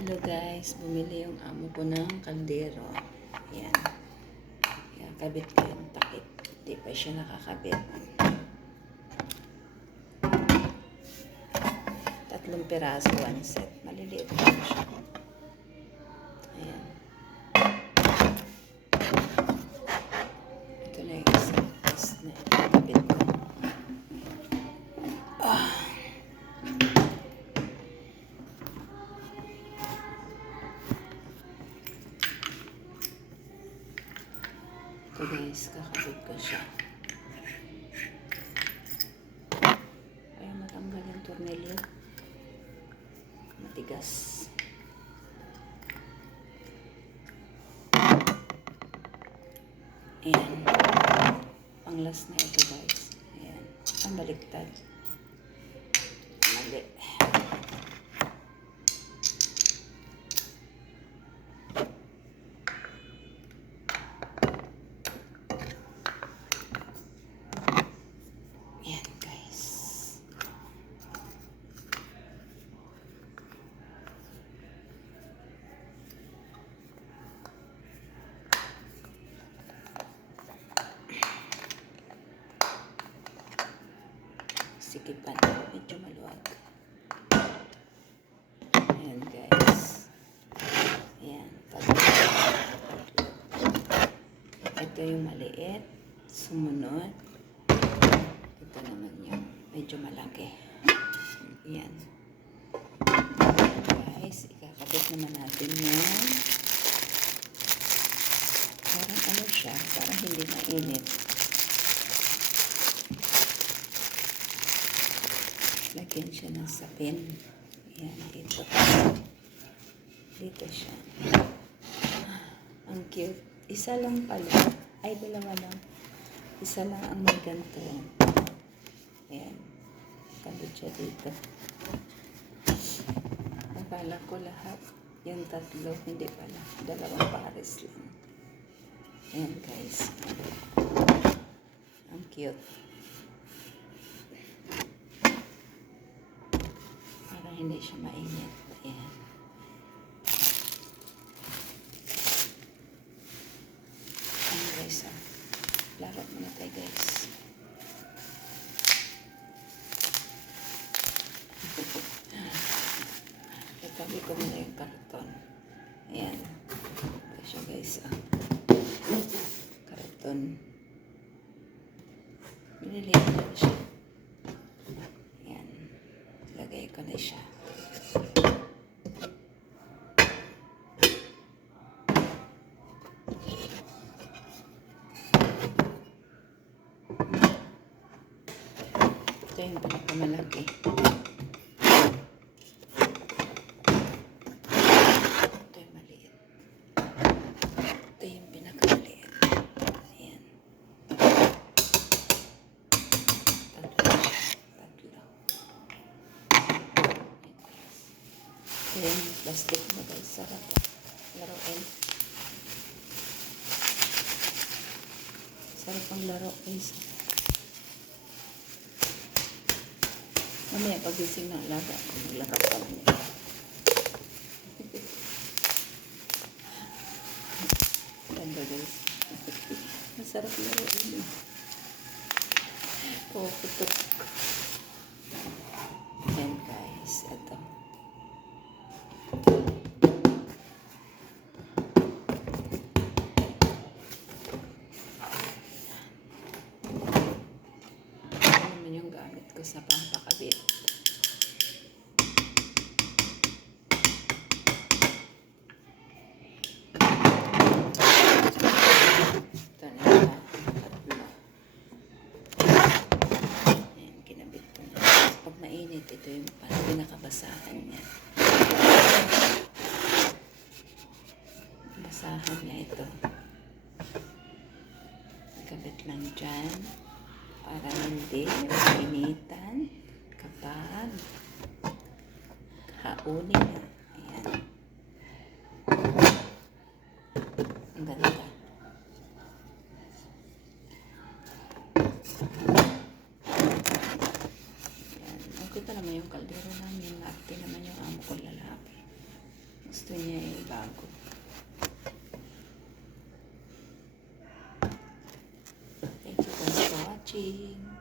Hello guys, bumili yung amo ko ng kaldero. Ayan. Ayan, kabit ko yung takip. Hindi pa siya nakakabit. 3 piraso, 1 set. Maliliit lang siya. Ayan. Ito na yung isa. Is na kabit ko. Ito guys, kakabit ko siya. Ayaw matanggal yung tornilyo. Matigas. Ayan. Pang-last na ito guys. Ayan. Ang baliktad. Mali. Ayan guys. Sikipan. Medyo maluwag. Ayan guys. Ayan. Ito yung maliit. Sumunod. Ito naman yung medyo malaki. Ayan. Guys, ikakabit naman natin yung parang ano siya. Parang hindi mainit. Lagyan siya ng sapin. Ayan, dito. Dito siya. Ang cute. Isa lang pala. Ay, dalawa lang. Isa lang ang may ganito. Ayan. Kabit siya dito. Akala ko lahat. Yung 3. Hindi pala. 2 pares lang. Ayan guys. Ang cute. Para hindi siya mainit. Ayan. Ayan guys. Laro muna tayo guys. Itabi ko muna yung karton. Ayan. Ito siya guys. Karton. Miniliit na siya. Ayan. Lagay ko na siya. Ito yung pinakamalaki. Ito yung maliit. Ito yung pinakamaliit. Ayan. 3. Ito yung plastic mo guys. Sarap. Laruin. Sarap ang laro guys. Mamaya pagising ng alaga, maglaro pa lang niya. Ganda guys. Masarap laruin. Oh, putok. Ayan guys, ito. Ito naman yung gamit ko sa pampakabit. Ito na yung 3. Ayan, kinabit ko na. Pag mainit, ito yung parang pinakabasahan niya. Basahan niya ito. Ikabit lang dyan para hindi mainitan kapag haunin na. Ayan. Ang ganda. Ayan. Ang ganda naman yung kaldero namin. Ate naman yung amo ko lalaki. Gusto niya eh, bago. Thank you guys for watching.